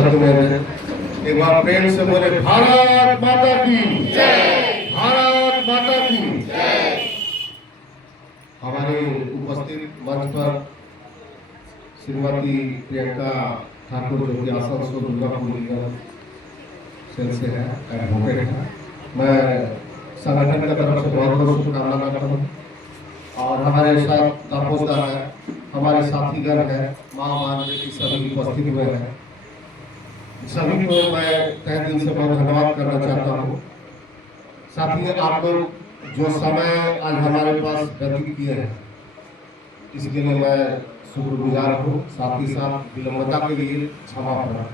शब्द में एक बार प्रेम से बोले भारत माता की जय, भारत माता की जय। हमारे उपस्थित मंच पर श्रीमती प्रियंका ठाकुर जो कि आसनसोल दुर्गापुर सेल से है, एडवोकेट है। मैं संगठन की तरफ से बहुत बहुत शुभकामना करता हूँ। और हमारे साथ तपोसदार है, हमारे साथीगण है, माँ मान की सभी उपस्थित हुए हैं। सभी को मैं तहे दिल से बहुत धन्यवाद करना चाहता हूँ। साथी आप लोग जो समय आज हमारे पास व्यतीत किए हैं इसके लिए मैं शुक्रगुजार हूँ। साथ ही साथ विलंबता के लिए क्षमा प्रार्थना।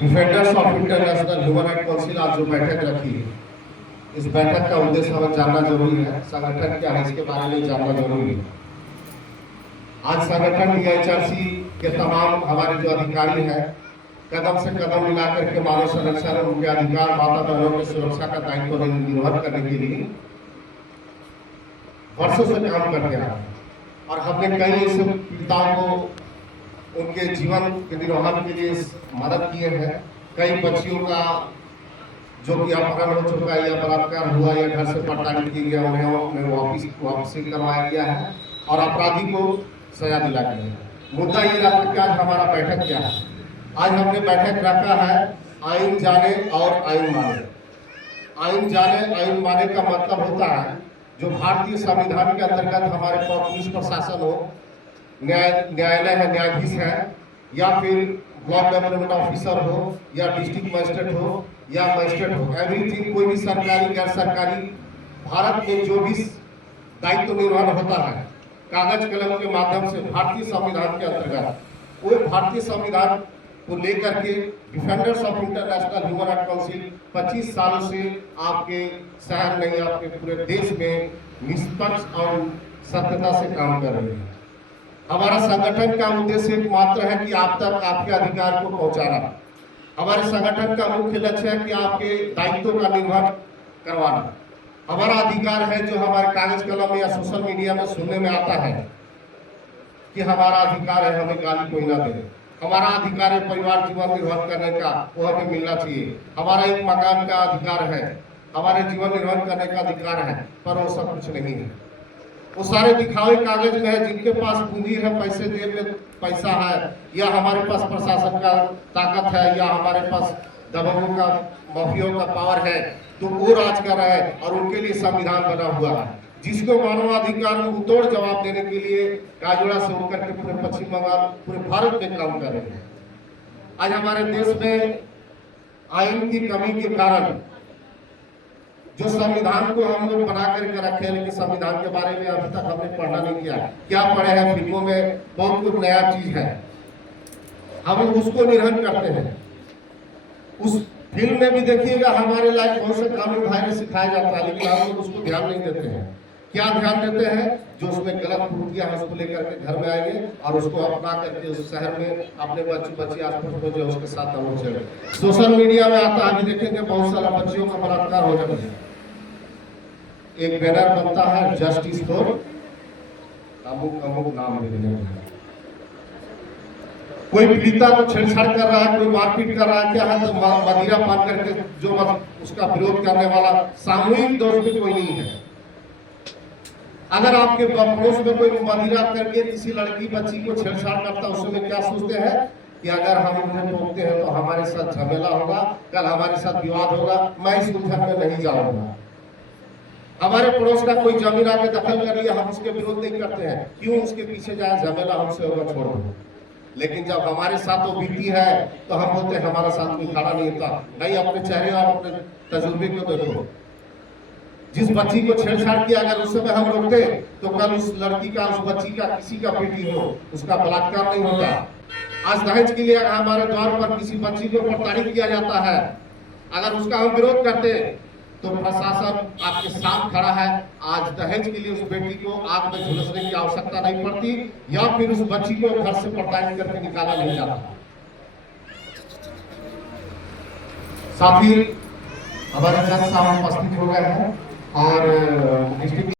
Defenders of international human right council आज जो बैठक रखी है, इस बैठक का उद्देश्य हमें जानना जरूरी है। संगठन क्या है इसके बारे में जानना जरूरी है। आज संगठन DHRC के तमाम हमारे जो अधिकारी हैं कदम से कदम मिलाकर के मानव संरक्षण और उनके अधिकार, माता बहनों की सुरक्षा का दायित्व निर्वहन करने के लिए वर्षों से काम करते आ रहे हैं। और हमने कई ऐसे पीड़िताओं को उनके जीवन के निर्वहन के लिए मदद किए हैं। कई बच्चियों का जो कि अपहरण हो चुका है या बलात्कार हुआ या घर से प्रताड़ित किया गया, उन्हें वापसी करवाया गया है और अपराधी को सजा दिला गया है। मुद्दा ये रहा कि आज हमारा बैठक क्या है। आज हमने बैठक रखा है आइन जाने और आइन माने। आइन जाने आइन माने का मतलब होता है जो भारतीय संविधान के अंतर्गत हमारे पुलिस प्रशासन हो, न्यायालय है, न्यायाधीश है, या फिर ब्लॉक डेवलपमेंट ऑफिसर हो या डिस्ट्रिक्ट मजिस्ट्रेट हो या मजिस्ट्रेट हो, एवरीथिंग कोई भी सरकारी गैर सरकारी भारत में जो भी दायित्व निर्वहन होता है कागज कलम के माध्यम से भारतीय संविधान के अंतर्गत, वो भारतीय संविधान को लेकर के defenders of international human right council 25 सालों से आपके शहर में या आपके पूरे देश में निष्पक्ष और सत्यता से काम कर रहे हैं। हमारा संगठन का उद्देश्य एकमात्र है कि आप तक आपके अधिकार को पहुंचाना। हमारे संगठन का मुख्य लक्ष्य है कि आपके दायित्वों का निर्वहन करवाना। हमारा अधिकार है जो हमारे कागज कलम या सोशल मीडिया में सुनने में आता है कि हमारा अधिकार है हमें गाली कोई ना दे। हमारा अधिकार है परिवार जीवन निर्वहन करने का, वो हमें मिलना चाहिए। हमारा एक मकान का अधिकार है, हमारे जीवन निर्वहन करने का अधिकार है, पर वो सब कुछ नहीं है। वो सारे दिखावे कागज में है। जिनके पास पूंजी है, पैसे जेब में पैसा है, या हमारे पास प्रशासन का ताकत है, या हमारे पास दबंगों का माफियाओं का पावर है, तो वो राज कर रहा है और उनके लिए संविधान बना हुआ है जिसको मानवाधिकार में मुंहतोड़ जवाब देने के लिए काजोड़ा से होकर के पूरे पश्चिम बंगाल, पूरे भारत में काम कर रहे हैं। आज हमारे देश में आइन की कमी के कारण जो संविधान को हम लोग बना करके रखे हैं, लेकिन संविधान के बारे में अभी तक हमने पढ़ना नहीं किया। क्या पढ़े हैं? फिल्मों में बहुत कुछ नया चीज है, हम उसको निर्वहन करते हैं। उस फिल्म में भी देखिएगा हमारे लायक बहुत से कानून भाई सिखाया जाता है, लेकिन हम लोग उसको ध्यान नहीं देते हैं। क्या ध्यान देते हैं? जो उसमें गलत प्रूफ किया है उसको लेकर के घर में आएंगे और उसको अपना करके उस शहर में अपने बच्चे आसपास जो उसके साथ हम लोग सोशल मीडिया में आता है। अभी देखेंगे बहुत सारा बच्चियों का बलात्कार हो जाता है। एक बैनर बनता है जस्टिस फॉर अमुक अमुक नाम लिखने का। कोई पीड़िता को छेड़छाड़ कर रहा है, कोई मारपीट कर रहा है, क्या है तो मदिरा पान करके जो उसका विरोध करने वाला सामूहिक दोष में कोई नहीं है। अगर आपके पड़ोस में कोई मदिरा करके किसी लड़की बच्ची को छेड़छाड़ करता है, उसमें क्या सोचते हैं कि अगर हम उन्हें रोकते हैं तो हमारे साथ झमेला होगा, कल हमारे साथ विवाद होगा, मैं इस उलझन में नहीं जाऊंगा। हमारे पड़ोस का कोई जमीन आके दखल कर लिया, हम उसके विरोध नहीं करते हैं। क्यों उसके पीछे जाए, झमेला हमसे होगा, छोड़ दो। लेकिन जब हमारे साथ वो बीती है तो हम बोलते हैं हमारा साथ कोई खड़ा नहीं होता। नहीं, अपने चेहरे और अपने तजुर्बे को देखो। जिस बच्ची को छेड़छाड़ किया अगर उस समय हम रोकते तो कल उस लड़की का, उस बच्ची का, किसी का बेटी हो, उसका बलात्कार नहीं होता। आज दहेज के लिए हमारे द्वार पर किसी बच्ची को प्रताड़ित किया जाता है, अगर उसका हम विरोध करते तो प्रशासन आपके साथ खड़ा है। आज दहेज के लिए उस बेटी को आग में झुलसने की आवश्यकता नहीं पड़ती, या फिर उस बच्ची को घर से प्रताड़ित करके निकाला नहीं जाता। साथ ही हमारे जज साहब उपस्थित हो गए हैं और डिस्ट्रिक्ट